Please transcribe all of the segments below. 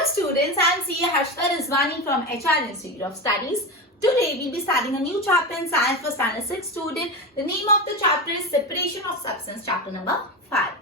Hello students, I am CA Harshita Rizwani from HR Institute of Studies. Today we will be starting a new chapter in science for standard 6 student. The name of the chapter is separation of substance, chapter number 5.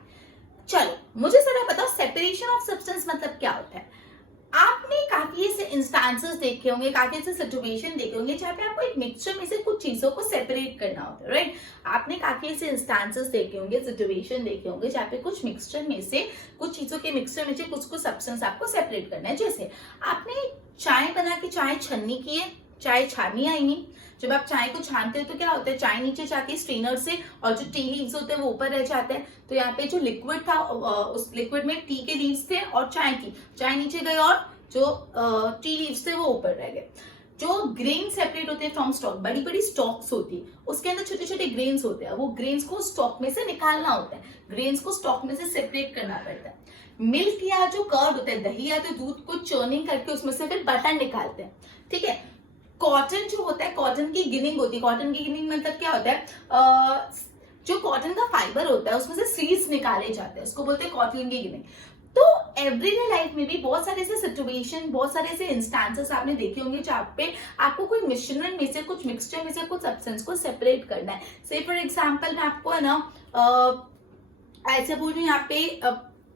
चलो मुझे जरा बताओ separation of substance मतलब क्या होता है। आपने काफी ऐसे इंस्टांसेस देखे होंगे, काफी ऐसे सिचुएशन देखे होंगे जहाँ पे आपको एक मिक्सचर में से कुछ चीजों को सेपरेट करना होता है, राइट। आपने काफी ऐसे इंस्टांसेस देखे होंगे, सिचुएशन देखे होंगे जहाँ पे कुछ मिक्सचर में से कुछ चीजों के मिक्सचर में से कुछ सब्सटेंस आपको सेपरेट करना है। जैसे आपने चाय बना के चाय छन्नी की है, चाय छानी आई नहीं। जब आप चाय को छानते हो तो क्या होता है, चाय नीचे जाके स्ट्रेनर से और जो टी लीव्स होते हैं वो ऊपर रह जाते हैं। तो यहाँ पे जो लिक्विड था उस लिक्विड में टी के लीव्स थे और चाय नीचे गई और जो टी लीव्स थे वो ऊपर रह गए। जो ग्रेन सेपरेट होते हैं फ्रॉम स्टॉक, बड़ी बड़ी स्टॉक्स होती है, उसके अंदर छोटे छोटे ग्रेन्स होते हैं। वो ग्रेन्स को स्टॉक में से निकालना होता है, ग्रेन्स को स्टॉक में से सेपरेट करना पड़ता है। मिल्क या जो कर्ड होता है, दही या तो दूध को चर्निंग करके उसमें से फिर बटर निकालते हैं, ठीक है। कॉटन जो होता है, कॉटन की गिनिंग होती है। कॉटन की गिनिंग मतलब क्या होता है, जो कॉटन का फाइबर होता है उसमें से सीड्स निकाले जाते हैं, उसको बोलते हैं कॉटन की गिनिंग। तो एवरीडे लाइफ में भी बहुत सारे ऐसे सिचुएशन, बहुत सारे ऐसे इंस्टांसेस आपने देखे होंगे जहाँ पे आपको कोई मिश्रण में से, कुछ मिक्सचर में से कुछ सब्सटेंस को सेपरेट करना है। से फॉर एग्जांपल मैं आपको है ना ऐसे बोल रही हूँ, यहाँ पे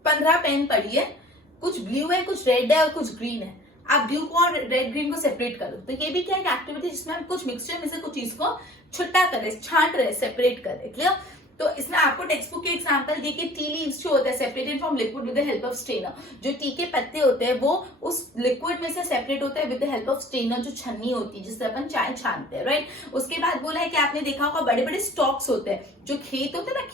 15 पेन पड़ी है, कुछ ब्लू है, कुछ रेड है और कुछ ग्रीन है। आप ब्लू को और रेड ग्रीन को सेपरेट करो। तो ये भी क्या एक एक्टिविटी जिसमें हम कुछ मिक्सचर में से कुछ चीज को छुट्टा कर रहे, छांट रहे, सेपरेट कर रहे, क्लियर। तो इसमें आपको टेक्स्ट बुक के एग्जांपल दिए कि टी लीव्स जो होता है separated from liquid with the help of strainer. जो टी के पत्ते होते हैं वो उस लिक्विड में से सेपरेट होते हैं with the help of strainer, जो छन्नी होती है जिससे अपन चाय छानते हैं, राइट। उसके बाद बोला है कि आपने देखा होगा बड़े बड़े स्टॉक्स होते हैं, जो खेत होते हैं ना,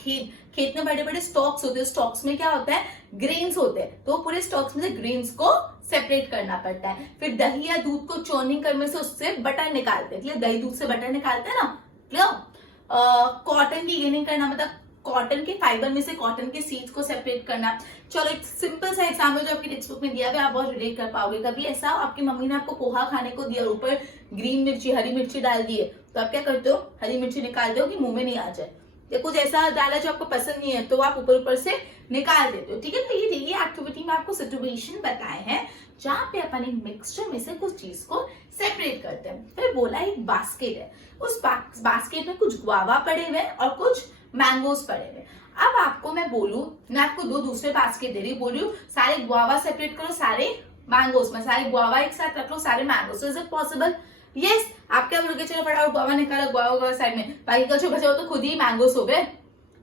खेत में बड़े बड़े स्टॉक्स होते हैं। स्टॉक्स में क्या होता है, ग्रेन्स होते हैं। तो पूरे स्टॉक्स में से ग्रेन्स को सेपरेट करना पड़ता है। फिर दही या दूध को चर्निंग करने से उससे बटर निकालते हैं, क्लियर। दही दूध से बटर निकालते हैं ना, क्लियर। कॉटन की गिनिंग करना मतलब कॉटन के फाइबर में से कॉटन के सीड्स को सेपरेट करना। चलो एक सिंपल सा एग्जाम्पल जो आपकी टेक्स्ट बुक में दिया हुआ आप बहुत रिलेट कर पाओगे। कभी ऐसा आपकी मम्मी ने आपको पोहा खाने को दिया और ऊपर ग्रीन मिर्ची, हरी मिर्ची डाल दी है, तो आप क्या करते हो, हरी मिर्ची निकाल दो कि मुंह में नहीं आ जाए, या कुछ ऐसा डाला जो आपको पसंद नहीं है तो आप ऊपर ऊपर से निकाल देते हो, ठीक है। तो ये डेली एक्टिविटी में आपको सिचुएशन बताए हैं जहाँ पे अपन एक मिक्सचर में से कुछ चीज को सेपरेट करते हैं। फिर बोला एक बास्केट है, उस बास्केट में कुछ गुआवा पड़े हुए और कुछ मैंगोज पड़े हुए। अब आपको मैं बोलूं, मैं आपको दो दूसरे बास्केट दे रही हूँ, बोल रही हूँ सारे गुआवा सेपरेट करो सारे मैंगोज में, सारे गुआवा एक साथ रख लो, सारे mangoes. Is it possible? Yes. आप क्या बोलोगे, चलो फटाफट गुआवा निकालो, गुआवा साइड में, बाकी का जो बचा वो तो खुद ही मैंगोज हो गए।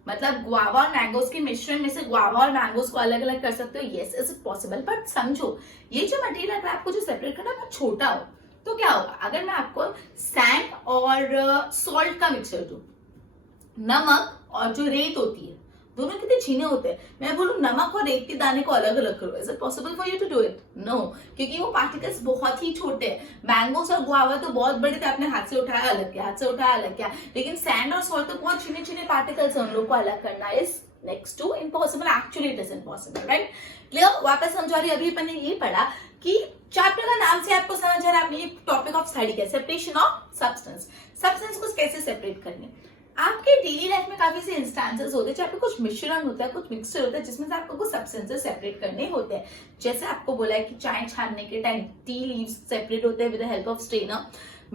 मतलब गुआवा और मैंगोज के मिश्रण में से गुआवा और मैंगोज को अलग अलग कर सकते हो। Yes, is it possible. But समझो, ये जो मटेरियल अगर आपको जो सेपरेट करना है छोटा हो तो क्या होगा। अगर मैं आपको सैंड और सॉल्ट का मिक्सचर दूं, नमक और जो रेत होती है, दोनों कितने छीने होते हैं, मैं बोलूं नमक और रेत के दाने को अलग अलग करो, is it possible for you to do it? No, क्योंकि वो पार्टिकल्स बहुत ही छोटे हैं। मैंगोस और गुआवा तो बहुत बड़े थे, आपने हाथ से उठाया अलग किया, हाथ से उठाया अलग किया, लेकिन सैंड और सॉल्ट तो बहुत छीने छीने पार्टिकल्स हैं, उन लोग को अलग करना is next to impossible. Actually it is impossible, right. Clear? वापस समझा रही, अभी अपन ने ये पढ़ा कि चैप्टर का नाम से आपको समझ आ रहा है आपने ये टॉपिक ऑफ स्टडी क्या, सेपरेशन ऑफ सब्सटेंस। सब्सटेंस को कैसे सेपरेट करेंगे। आपके डेली लाइफ में काफी से इंस्टांसेस होते हैं जहाँ पे कुछ मिश्रण होता है, कुछ मिक्सचर होता है जिसमें से आपको कुछ सब्सटेंसेस सेपरेट करने होते हैं। जैसे आपको बोला है कि चाय छानने के टाइम टी लीव्स सेपरेट होते हैं with the help of strainer.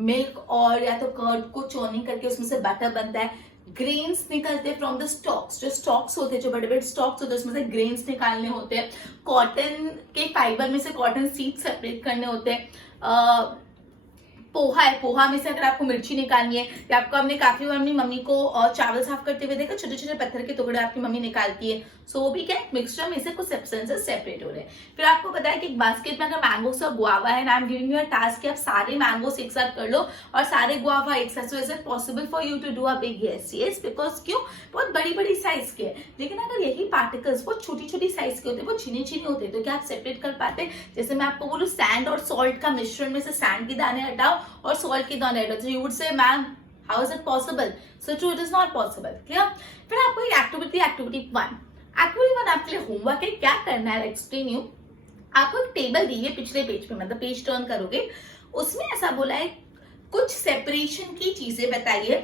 Milk और या तो कर्ड को चर्निंग करके उसमें से बटर बनता है। ग्रेन्स निकलते फ्रॉम द स्टॉक्स, जो स्टॉक्स होते हैं, जो बड़े बड़े स्टॉक्स होते हैं उसमें से ग्रेन्स निकालने होते हैं। कॉटन के फाइबर में से कॉटन सीड सेपरेट करने होते हैं। पोहा है, पोहा में से अगर आपको मिर्ची निकालनी है, या आपको हमने काफी बार अपनी मम्मी को चावल साफ करते हुए देखा, छोटे छोटे पत्थर के टुकड़े आपकी मम्मी निकालती है। सो वो भी क्या है, मिक्सचर में से कुछ सब्सटेंसेस सेपरेट हो रहे हैं। फिर आपको पता है कि एक बास्केट में अगर मैंगोस और गुआवा है, I am giving you a task कि आप सारे मैंगोस एक साथ कर लो और सारे गुआवा एक साथ। So is it possible for you to do a big? Yes, yes, because क्यों, बहुत बड़ी बड़ी साइज के है। लेकिन अगर यही पार्टिकल्स बहुत छोटी छोटी साइज के होते, बहुत छीने छीने होते, तो क्या आप सेपरेट कर पाते? जैसे मैं आपको बोलूं सैंड और सॉल्ट का मिश्रण में से सैंड के दाने हटाओ और सॉल्ट के दाने हटाओ, you would say ma'am how is it possible? So true, it is not possible, clear. फिर आपको एक एक्टिविटी 1 आपके लिए होमवर्क है, क्या करना है एक्सप्लेन यू। आपको एक टेबल दी है पिछले पेज पे, मतलब पेज टर्न करोगे, उसमें ऐसा बोला है कुछ सेपरेशन की चीजें बताइए।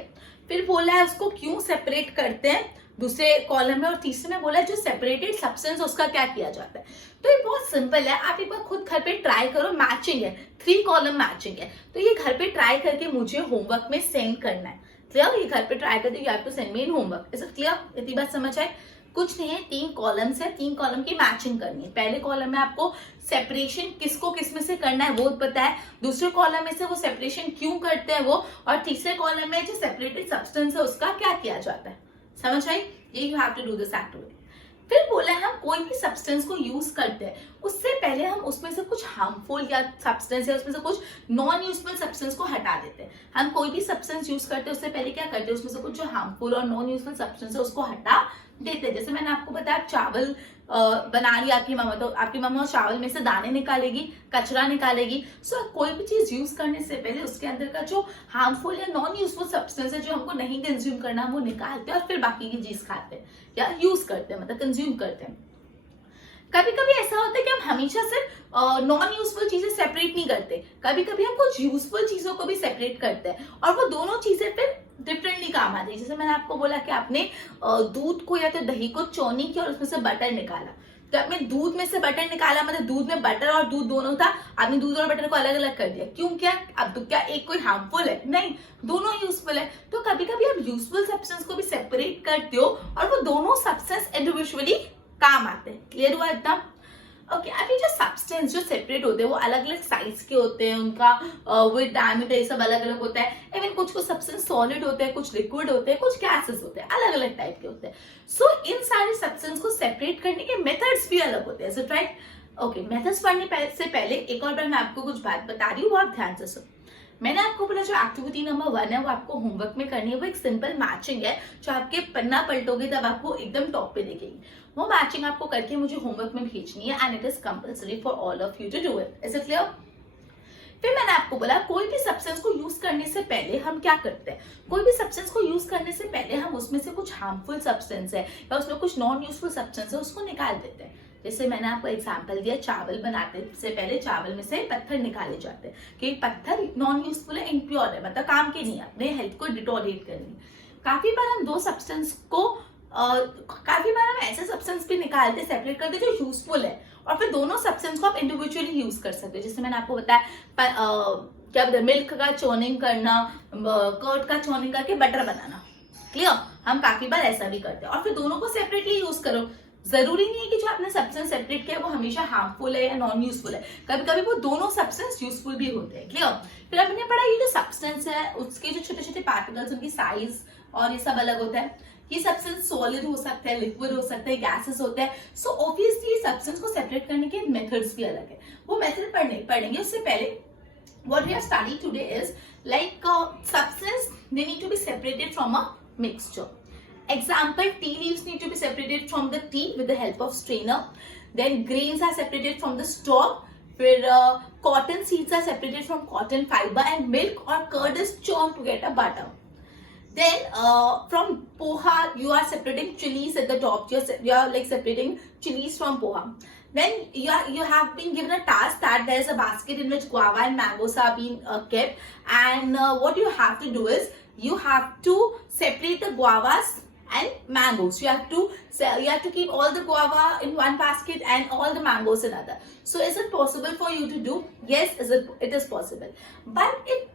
फिर बोला है उसको क्यों सेपरेट करते हैं दूसरे कॉलम में, और तीसरे में बोला है जो सेपरेटेड सब्सटेंस उसका क्या किया जाता है। तो ये बहुत सिंपल है, आप एक बार खुद घर पे ट्राई करो। मैचिंग है, 3 कॉलम मैचिंग है, तो ये घर पे ट्राई करके मुझे होमवर्क में सेंड करना है। क्लियर? ये घर पे ट्राई करके you have to send me in homework. Is it clear? इतनी बात समझ आए? कुछ नहीं है, 3 कॉलम्स है, 3 कॉलम की मैचिंग करनी है। पहले कॉलम में आपको सेपरेशन किसको किस में से करना है वो पता है, दूसरे कॉलम में से वो सेपरेशन क्यों करते हैं वो, और तीसरे कॉलम में जो सेपरेटेड सब्सटेंस है उसका क्या किया जाता है। समझ आई? ये you have to do this activity. फिर बोला है हम कोई भी सब्सटेंस को यूज करते हैं उससे पहले हम उसमें से कुछ हार्मफुल या सब्सटेंस या उसमें से कुछ नॉन यूजफुल सब्सटेंस को हटा देते हैं। हम कोई भी सब्सटेंस यूज करते हैं उससे पहले क्या करते हैं, उसमें से कुछ जो हार्मफुल और नॉन यूजफुल सब्सटेंस है उसको हटा देते हैं। जैसे मैंने आपको बताया चावल बना रही आपकी मामा, तो आपकी मामा चावल में से दाने निकालेगी, कचरा निकालेगी। सो कोई भी चीज यूज करने से पहले उसके अंदर का जो हार्मफुल या नॉन यूजफुल सब्सटेंस है जो हमको नहीं कंज्यूम करना वो निकालते हैं और फिर बाकी की चीज खाते हैं या यूज करते हैं, मतलब कंज्यूम करते हैं। कभी कभी ऐसा होता है कि हम हमेशा सिर्फ नॉन यूजफुल चीजें सेपरेट नहीं करते, कभी कभी हम कुछ यूजफुल चीजों को भी सेपरेट करते हैं और वो दोनों चीजें फिर डिफरेंटली काम आती है। जैसे मैंने आपको बोला कि आपने दूध को या तो दही को चौनी किया और उसमें से बटर निकाला, तो आपने दूध में से बटर निकाला, मतलब दूध में बटर और दूध दोनों था, आपने दूध और बटर को अलग अलग कर दिया। क्यों? क्या अब तो क्या एक कोई हार्मफुल है? नहीं, दोनों यूजफुल है। तो कभी कभी आप यूजफुल सब्सटेंस को भी सेपरेट करते हो और वो दोनों सब्सटेंस इंडिविजुअली काम आते हैं। क्लियर हुआ एकदम? ओके, अभी जो सब्सटेंस जो सेपरेट होते हैं वो अलग अलग साइज के होते हैं, उनका विथ डायमीटर ये सब अलग अलग होता है। इवन कुछ कुछ सब्सटेंस सॉलिड होते हैं, कुछ लिक्विड होते हैं, कुछ गैसेस होते हैं, अलग अलग टाइप के होते हैं। सो इन सारे सब्सटेंस को सेपरेट करने के मेथड्स भी अलग होते हैं, राइट? ओके, मेथड्स पढ़ने से पहले एक और बार मैं आपको कुछ बात बता रही हूँ, वो आप ध्यान से सुनो। मैंने आपको बोला जो एक्टिविटी नंबर 1 है वो आपको होमवर्क में करनी है, वो एक सिंपल मैचिंग है जो आपके पन्ना पलटोगे तब आपको एकदम टॉप पे दिखेगी। वो मैचिंग आपको करके मुझे होमवर्क में भेजनी है and it is compulsory for all of you to do it. Is it clear? फिर मैंने आपको बोला कोई भी सब्सटेंस को यूज करने से पहले हम क्या करते हैं, कोई भी सब्सटेंस को यूज करने से पहले हम उसमें से कुछ हार्मफुल सब्सटेंस है या उसमें कुछ नॉन यूजफुल सब्सटेंस है उसको निकाल देते हैं। जैसे मैंने आपको एग्जांपल दिया, चावल बनाते से पहले चावल में से पत्थर निकाले जाते हैं कि पत्थर नॉन यूजफुल है, इम्प्योर है, मतलब काम के नहीं है, अपने हेल्थ को डिटोरिएट करेंगे। काफी बार हम दो सब्सटेंस को काफी बार हम ऐसे सब्सटेंस भी निकालते सेपरेट करते जो यूजफुल है और फिर दोनों सब्सटेंस को आप इंडिविजुअली यूज कर सकते हो। जैसे मैंने आपको बताया क्या बताया, मिल्क का चोनिंग करना, कर्ड का चोनिंग करके बटर बनाना। क्लियर? हम काफी बार ऐसा भी करते हैं और फिर दोनों को सेपरेटली यूज करो। जरूरी नहीं है कि जो आपने सब्सटेंस सेपरेट किया वो हमेशा हार्मफुल है या नॉन यूजफुल है, कभी कभी वो दोनों सब्सटेंस यूजफुल भी होते हैं। क्लियर? फिर हमने पढ़ा ये जो सब्सटेंस है उसके जो छोटे छोटे पार्टिकल्स उनकी साइज और ये सब अलग होता है। ये सब्सटेंस सॉलिड हो सकता है, लिक्विड हो सकता है, गैसेस होते हैं। सो ऑब्वियसली सब्सटेंस को सेपरेट करने के मेथड्स भी अलग है, वो मेथड पढ़ेंगे। उससे पहले what we are studying today is like substance they need to be separated from a mixture. Example, tea leaves need to be separated from the tea with the help of strainer. Then grains are separated from the stalk. Where cotton seeds are separated from cotton fiber, and milk or curd is churned to get a butter. Then from poha you are separating chilies at the top. You are like separating chilies from poha. Then you have been given a task that there is a basket in which guava and mangoes are being kept, and what you have to do is you have to separate the guavas and mangoes. You have to keep all the guava in one basket and all the mangoes in other. So is it possible for you to do? Yes, it is possible. But if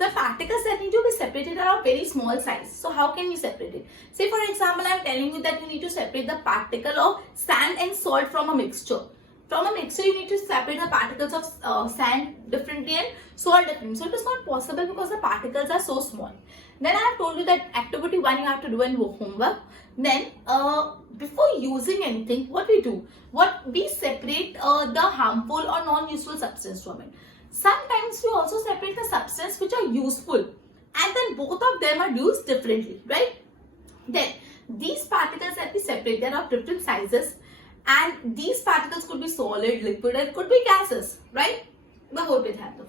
the particles that need to be separated are of very small size, so how can you separate it? Say for example, I am telling you that you need to separate the particle of sand and salt from a mixture. From a mixture, you need to separate the particles of sand differently and salt differently. So it is not possible because the particles are so small. Then I have told you that activity 1 you have to do in homework. Then before using anything, what we separate the harmful or non-useful substance from it. Sometimes we also separate the substance which are useful, and then both of them are used differently, right? Then these particles that we separate, they are of different sizes, and these particles could be solid, liquid, and could be gases, right? बहुत पे ध्यान दो.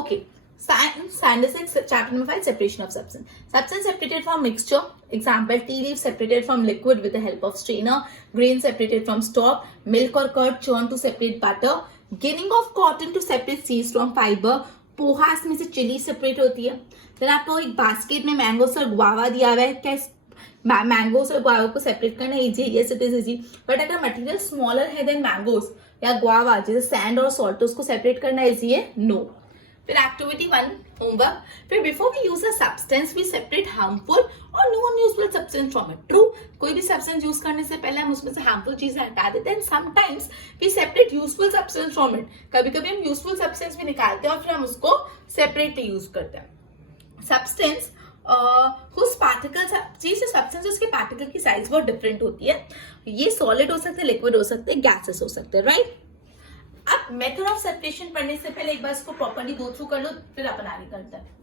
Okay. Statistics chapter number 5, separation of substance. Substance separated from mixture. Example, tea leaves separated from liquid with the help of strainer. Grain separated from stalk. Milk or curd churned to separate butter. Ginning of cotton to separate seeds from fibre, poha में से chilli separate होती है। फिर आपको एक basket में mangoes और guava दिया हुआ है, क्या मैंगोस और गुआवा को सेपरेट करना इजी है? Yes it is easy, but अगर मटेरियल स्मॉलर है देन मैंगोस या गुआवा जैसे सैंड और सॉल्ट, तो उसको सेपरेट करना इजी है? नो। फिर एक्टिविटी 1 होमवर्क, फिर before we use a substance we separate harmful और non useful substance from it. True, कोई भी सब्सटेंस यूज करने से पहले हम उसमें से हार्मफुल चीजें हटा देते हैं। Sometimes we separate useful substance from it, कभी कभी हम यूजफुल सब्सटेंस भी निकालते हैं और फिर हम उसको सेपरेटली यूज करते हैं। सब्सटेंस whose particles चीज सब्सटेंस उसके पार्टिकल की साइज बहुत डिफरेंट होती है। ये सॉलिड हो सकते हैं, लिक्विड हो सकते हैं, गैसेस हो सकते हैं, राइट? अब मेथड ऑफ सेपरेशन पढ़ने से पहले एक बार इसको प्रॉपर्ली गो थ्रू कर लो, फिर अपन आगे करते हैं।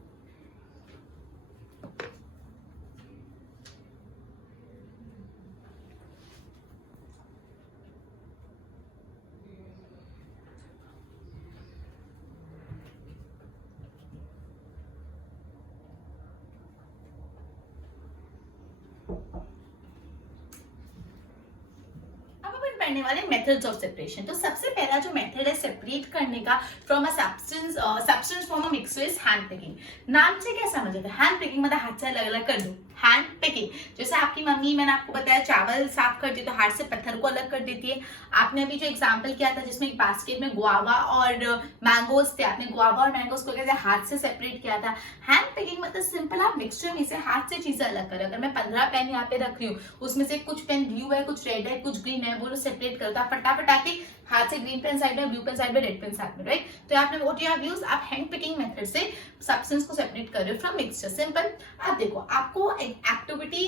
पढ़ने वाले मेथड्स ऑफ सेपरेशन। तो सबसे पहला जो मेथड है सेपरेट करने का from a substance from a mixture is hand picking. नाम से क्या समझ आता है? हैंड पिकिंग मतलब हाथ से अलग अलग कर दो, हैंड पिकिंग। जैसे आपकी मम्मी, मैंने आपको बताया, चावल साफ करती है तो हाथ से पत्थर को अलग कर देती है। आपने अभी जो एग्जांपल किया था जिसमें एक बास्केट में गुआवा और मैंगोज थे, आपने गुआवा और मैंगोज को कैसे हाथ से सेपरेट किया था। हैंड पिकिंग मतलब सिंपल आप मिक्सचर में से हाथ से चीजें अलग करें। अगर मैं 15 पेन यहाँ पे रख रही हूँ, उसमें से कुछ पेन ब्लू है, कुछ रेड है, कुछ ग्रीन है, वो सेपरेट करता है फटाफट आके हाथ से, ग्रीन पेन साइड में, ब्लू पेन साइड में, रेड पेन साइड में, राइट? तो आपने व्हाट यू हैव यूज्ड, आप हैंड पिकिंग मेथड से सब्सटेंस को सेपरेट कर रहे हो फ्रॉम मिक्सचर। सिंपल। आप देखो, आपको एक्टिविटी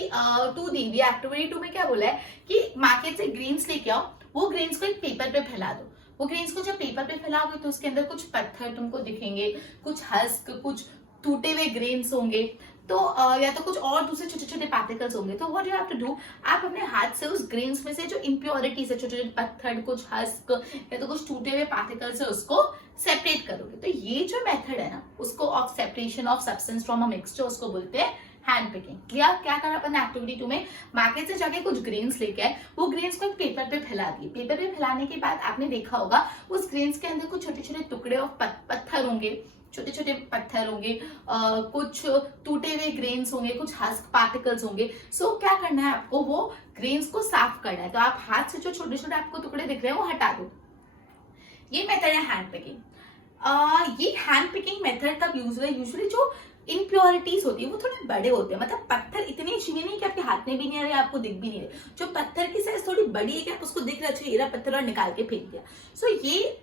2 दी हुई है। एक्टिविटी 2 में क्या बोला है कि मार्केट से ग्रेन्स लेके आओ, वो ग्रेन्स को एक पेपर पे फैला दो। वो ग्रेन्स को जब पेपर पे फैलाओगे तो उसके अंदर कुछ पत्थर तुमको दिखेंगे, कुछ हस्क, कुछ टूटे हुए ग्रेन्स होंगे, तो या तो कुछ और दूसरे छोटे छोटे पार्टिकल्स होंगे। तो what you have to do, आप अपने हाथ से उस ग्रेन्स में से जो इम्प्योरिटीज है, छोटे छोटे पत्थर, कुछ हस्क या तो कुछ टूटे हुए पार्टिकल्स है, उसको सेपरेट करोगे। तो ये जो मेथड है ना, उसको of separation of substance from a mixture, उसको बोलते हैं हैंड पिकिंग। क्लियर? क्या करा अपन एक्टिविटी 2 में, मार्केट से जाके कुछ ग्रेन्स लेके आए, वो ग्रेन्स को एक पेपर पे फैला दिए। पेपर पे फैलाने के बाद आपने देखा होगा उस ग्रेन्स के अंदर कुछ छोटे छोटे टुकड़े ऑफ पत्थर होंगे, छोटे छोटे पत्थर होंगे, कुछ टूटे हुए ग्रेन्स होंगे, कुछ हस्क पार्टिकल्स होंगे। सो क्या करना है आपको, वो ग्रेन्स को साफ करना है। तो आप हाथ से जो छोटे छोटे आपको टुकड़े दिख रहे हैं वो हटा दो। ये मेथड है हैंड पिकिंग। ये हैंड पिकिंग मेथड तब यूज हुआ है, यूजुअली जो इम्प्योरिटीज होती है वो थोड़े बड़े होते हैं, मतलब पत्थर इतने चीनी नहीं कि आपके हाथ में भी नहीं आ रहे, आपको दिख भी नहीं रहे। जो पत्थर की साइज थोड़ी बड़ी है कि आप उसको दिख रहा है, ये पत्थर और निकाल के फेंक दिया। सो ये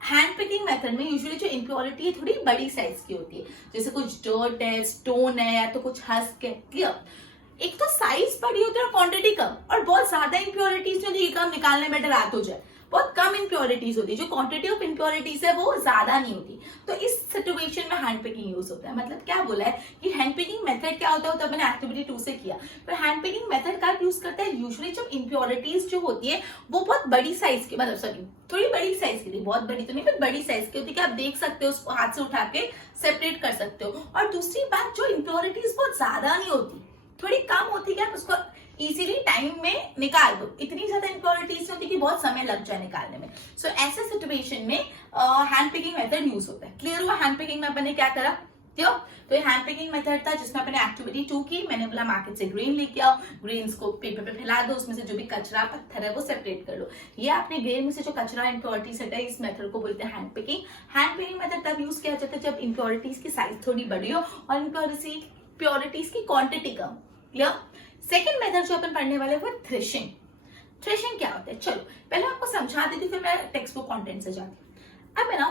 हैंड पिकिंग मेथड में यूजुअली जो इम्प्योरिटी है थोड़ी बड़ी साइज की होती है, जैसे कुछ डर्ट है, स्टोन है, या तो कुछ हस्क है। क्लियर? एक तो साइज बड़ी होती है और क्वांटिटी कम, और बहुत ज्यादा इम्प्योरिटीज जो कम निकालने में डरात हो जाए, बहुत कम इम्प्योरिटीज होती है। जो क्वांटिटी ऑफ इम्प्योरिटीज है वो ज्यादा नहीं होती। तो इस सिचुएशन में हैंड पिकिंग यूज होता है। मतलब क्या बोला है कि हैंड पिकिंग मेथड क्या होता है, तो मैंने एक्टिविटी 2 से किया। पर हैंड पिकिंग मेथड का यूज करते हैं यूजुअली जब इम्प्योरिटीज जो होती है वो बहुत बड़ी साइज की, मतलब सॉरी थोड़ी बड़ी साइज की, बहुत बड़ी तो नहीं पर बड़ी साइज की होती है कि आप देख सकते हो, उसको हाथ से उठा के सेपरेट कर सकते हो। और दूसरी बात, जो इम्प्योरिटीज बहुत ज्यादा नहीं होती, थोड़ी कम होती है, आप उसको इजीली टाइम में निकाल दो। इतनी ज्यादा इम्प्योरिटीज होती है कि बहुत समय लग जाए निकालने में। सो ऐसे सिचुएशन में हैंड पिकिंग मेथड यूज होता है। क्लियर हुआ? हैंड पिकिंग में अपने क्या करा? क्यों? तो ये हैंड पिकिंग मेथड था जिसमें अपने एक्टिविटी 2 की। मैंने बोला मार्केट से ग्रेन लेके आओ, ग्रेन्स को पेपर पे फैला दो, उसमें से जो भी कचरा पत्थर है वो सेपरेट कर लो। ये आपने ग्रेन में से जो कचरा इम्प्योरिटीज है, इस मेथड को बोलते हैं hand picking. Hand picking method तब यूज किया जाता है जब इम्प्योरिटीज की साइज थोड़ी बड़ी हो और इम्प्योरिटीज की क्वांटिटी कम। क्लियर? सेकेंड मेथड जो अपन पढ़ने वाले वो थ्रेशिंग। थ्रेशिंग क्या होता है, चलो पहले आपको समझा देती हूँ, फिर मैं टेक्स्ट बुक कंटेंट से जाती हूँ। अब है ना,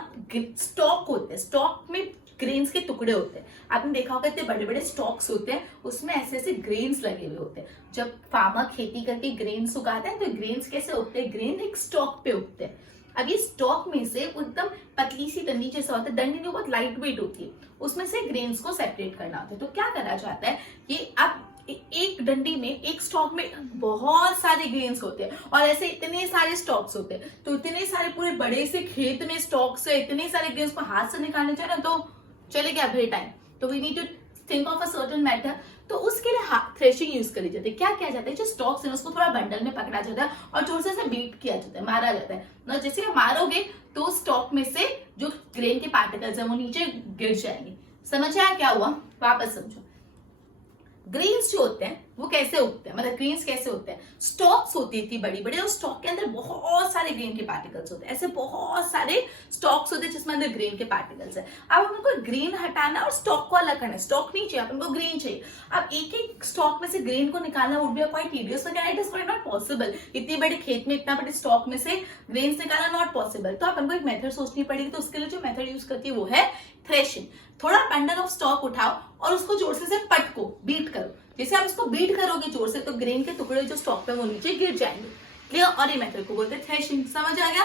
स्टॉक होते हैं, स्टॉक में ग्रेन्स के टुकड़े होते हैं। आपने देखा होगा इतने बड़े बड़े स्टॉक्स होते हैं, उसमें ऐसे ऐसे ग्रेन्स लगे हुए होते हैं। जब फार्मर खेती करके ग्रेन्स उगाते हैं तो ग्रेन्स कैसे उगते हैं, ग्रेन एक स्टॉक पे उगते हैं। अब ये स्टॉक में से एकदम पतली सी डंडी जैसा होता है, डंडी नहीं, बहुत लाइट वेट होती है, उसमें से ग्रेन्स को सेपरेट करना होता है। तो क्या करा जाता है, ये अब एक डंडी में, एक स्टॉक में बहुत सारे ग्रेन्स होते हैं और ऐसे इतने सारे स्टॉक्स होते हैं। तो इतने सारे पूरे बड़े से खेत में स्टॉक से इतने सारे ग्रेन्स को हाथ से निकालने चाहिए ना, तो चले गया फिर टाइम। तो we need to think of a certain matter. तो उसके लिए थ्रेशिंग यूज करी जाती है। क्या किया जाता है, जो स्टॉक्स है उसको थोड़ा बंडल में पकड़ा जाता है और जोर से बीट किया जाता है, मारा जाता है ना। जैसे आप मारोगे तो स्टॉक में से जो ग्रेन के पार्टिकल्स है वो नीचे गिर जाएंगे। समझ आया क्या हुआ, वापस समझो। ग्रेन्स जो होते हैं वो कैसे उगते हैं, मतलब ग्रेन्स कैसे होते हैं, स्टॉक्स होती थी बड़ी बड़ी और स्टॉक के अंदर बहुत सारे ग्रेन के पार्टिकल्स होते हैं। ऐसे बहुत सारे स्टॉक्स होते हैं जिसमें अंदर ग्रेन के पार्टिकल्स है। अब हमको ग्रेन हटाना और स्टॉक को अलग करना है। स्टॉक नहीं चाहिए, हमको ग्रेन चाहिए। अब एक एक स्टॉक में से ग्रेन को निकालना would be quite tedious, so it is quite not possible. इतनी बड़े खेत में इतना बड़े स्टॉक में से ग्रेन्स निकालना नॉट पॉसिबल। तो अपन को एक मेथड सोचनी पड़ेगी। तो उसके लिए जो मेथड यूज करती है वो है थ्रेशिंग। थोड़ा बंडल ऑफ स्टॉक उठाओ और उसको जोर से पटको, बीट करो। जैसे आप इसको बीट करोगे जोर से तो ग्रेन के टुकड़े जो स्टॉक पे वो नीचे गिर जाएंगे। क्लियर, और ये मेथड को बोलते हैं थ्रेशिंग। समझ आ गया।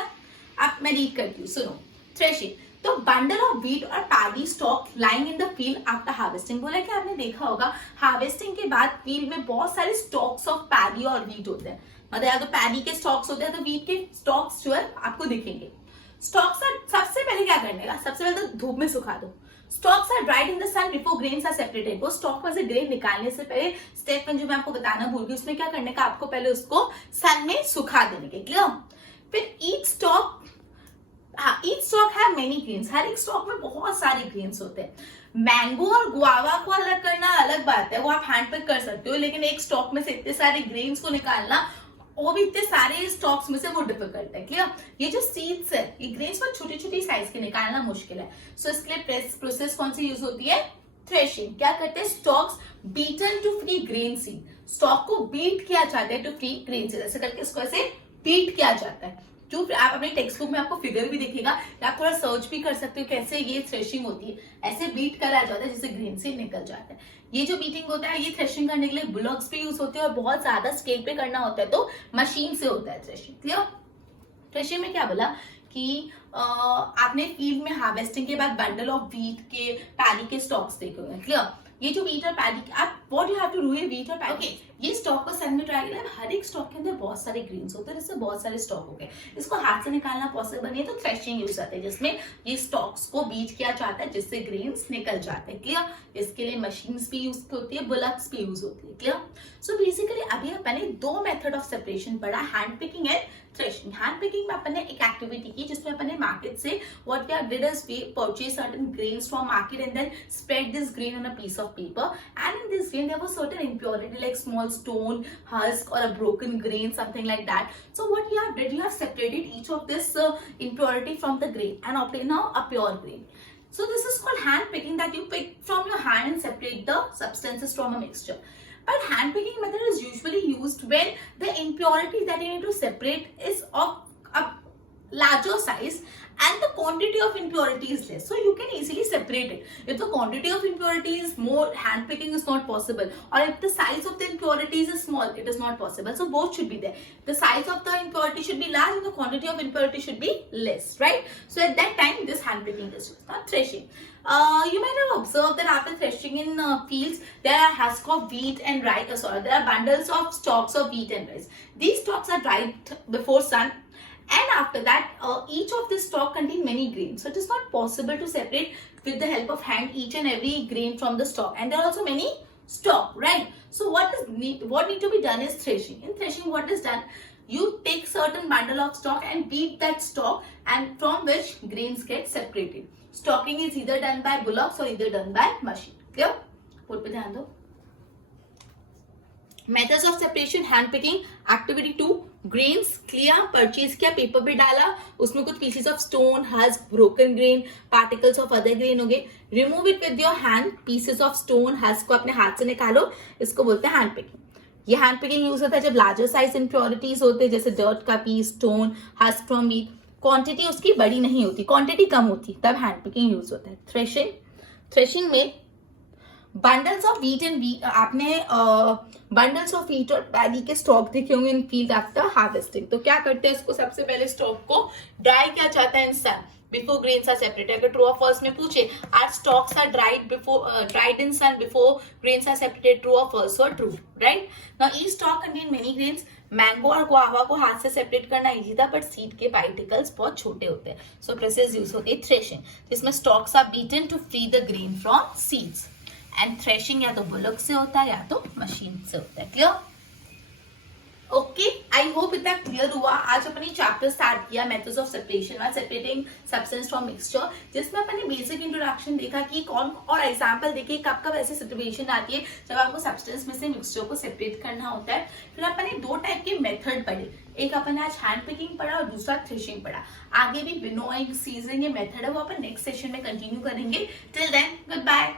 अब मैं रीड करती हूँ, सुनो। थ्रेशिंग, तो बंडल ऑफ व्हीट और paddy stock lying in the field after harvesting. बोला कि आपने देखा होगा हार्वेस्टिंग के बाद फील्ड में बहुत सारे स्टॉक्स ऑफ पैडी और व्हीट होते हैं। मतलब या तो पैडी के स्टॉक्स होते हैं तो व्हीट के स्टॉक्स जो है आपको दिखेंगे। स्टॉक्स सबसे पहले क्या करने का, सबसे पहले तो धूप में सुखा दो। Stalks are dried in the sun before grains are separated. वो स्टॉक में से ग्रेन निकालने से पहले स्टेप वन जो मैं आपको बताना भूल गई, उसमें क्या करने का, आपको पहले उसको सन में सुखा देने के। क्लियर। फिर ईच स्टॉक है मेनी ग्रेन्स। हर एक स्टॉक में बहुत सारे ग्रेन्स होते हैं। मैंगो और गुआवा को अलग करना अलग बात है, वो आप हैंड पिक कर सकते हो, लेकिन एक स्टॉक में से इतने सारे ग्रेन्स को निकालना, वो भी इतने सारे स्टॉक्स में से वो डिफिकल्ट है। क्लियर। ये जो सीड्स है, ये ग्रेन्स पर छोटी छोटी साइज के निकालना मुश्किल है। सो इसके लिए प्रोसेस कौन सी यूज होती है, थ्रेशिंग। क्या करते हैं, stalks beaten to free grain seed. Stalk को बीट किया जाता है टू फ्री ग्रेन सीड। ऐसे करके इसको ऐसे बीट किया जाता है। जो आप अपने टेक्स्ट बुक में आपको फिगर भी दिखेगा, आप थोड़ा सर्च भी कर सकते हो कैसे ये थ्रेशिंग होती है। ऐसे बीट करा जाता है जिससे ग्रेन सीड निकल जाता है। ये जो बीटिंग होता है, ये थ्रेशिंग करने के लिए बुलॉक्स भी यूज होते हैं और बहुत ज्यादा स्केल पे करना होता है तो मशीन से होता है थ्रेशिंग। क्लियर। थ्रेशिंग में क्या बोला कि आपने फील्ड में हार्वेस्टिंग के बाद बंडल ऑफ व्हीट के पैडी के स्टॉक्स देखे होंगे। क्लियर। ये जो व्हीट और पैडी, आप what you have to do है व्हीट और पैडी, ये स्टॉक को सन में ड्राई करना। हर एक स्टॉक के अंदर बहुत सारे ग्रेन्स होते हैं, जिससे बहुत सारे स्टॉक हो गए। इसको हाथ से निकालना पॉसिबल नहीं है तो थ्रेशिंग यूज करते हैं, जिसमें ये स्टॉक्स को बीट किया जाता है जिससे ग्रेन्स निकल जाते हैं। क्लियर। इसके लिए मशीन्स भी यूज होती है, बुलॉक्स भी यूज होती है। क्लियर। सो बेसिकली अभी मैंने दो मेथड ऑफ सेपरेशन पढ़ा, hand picking and threshing. Hand picking में अपन ने एक एक्टिविटी की जिसमें अपन ने मार्केट से what we did is we purchase certain grains from market and then spread this grain on a piece of paper, and in this grain there was certain impurity like small stone, husk or a broken grain, something like that. So what you have did, you have separated each of this impurity from the grain and obtain now a pure grain. So this is called hand picking, that you pick from your hand and separate the substances from a mixture. But hand picking method is usually used when the impurity that you need to separate is of a larger size and the quantity of impurity is less, so you can easily separate it. If the quantity of impurity is more, hand picking is not possible, or if the size of the impurities is small, it is not possible. So both should be there. The size of the impurity should be large and the quantity of impurity should be less, right? So at that time this hand picking is used. Now threashing, you might have observed that after threshing in fields, there are husks of wheat and rice, there are bundles of stalks of wheat and rice. These stalks are dried before sun, and after that each of this stalk contain many grains, so it is not possible to separate with the help of hand each and every grain from the stalk, and there are also many stalk, right? So what need to be done is threshing. In threshing, what is done, you take certain bundle of stalk and beat that stalk, and from which grains get separated. Stalking is either done by bullocks or either done by machine. Clear? Put पे ध्यान दो. Methods of separation, hand picking. Activity 2, grains लिया, purchase किया, paper पे डाला, उसमें कुछ pieces of stone, husk, broken grain, particles of other grain हो गए, remove it with your hand, pieces of stone, husk को अपने हाथ से निकालो, इसको बोलते हैं हैंड पिकिंग। ये हैंड पिकिंग यूज होता है जब लार्जर साइज इम्प्योरिटीज होते हैं, जैसे डर्ट का piece, stone, husk from wheat, quantity उसकी बड़ी नहीं होती, क्वांटिटी कम होती, तब हैंड पिकिंग यूज होता है। थ्रेशिंग में बंडल्स ऑफ व्हीट एंड आपने बंडल्स ऑफ व्हीट और पैडी के स्टॉक देखे होंगे इन फील्ड आफ्टर हार्वेस्टिंग। तो क्या करते हैं, इसको सबसे पहले स्टॉक को ड्राई किया जाता है in sun before grains are separated. अगर ट्रू और फॉल्स में पूछे, are stalks are dried in sun before grains are separated, true और फॉल्स, और true, right? Now each stalk contain many grains. Mango और गुआवा को हाथ से सेपरेट करना इजी था, बट सीड के पार्टिकल्स बहुत छोटे होते हैं, सो प्रोसेस यूज होती है थ्रेशिंग, जिसमें stalks are beaten to free the grain from seeds. And threshing या तो बुलक से होता है या तो मशीन से होता है। क्लियर? ओके, आई होप इतना क्लियर हुआ। आज अपनी चैप्टर स्टार्ट किया मेथड्स ऑफ सेपरेशन और सेपरेटिंग सब्सटेंस फ्रॉम मिक्सचर, जिसमें अपने बेसिक इंट्रोडक्शन देखा कि कौन और एग्जांपल देखे कब कब ऐसी सिचुएशन आती है जब आपको सब्सटेंस में से मिक्सचर को सेपरेट करना होता है। फिर अपने दो टाइप के मेथड पढ़े, एक अपन आज हैंड पिकिंग पढ़ा और दूसरा थ्रेशिंग पढ़ा। आगे भी विनोइंग, सीजनिंग ये मेथड है वो अपन नेक्स्ट सेशन में कंटिन्यू करेंगे। Till then good bye.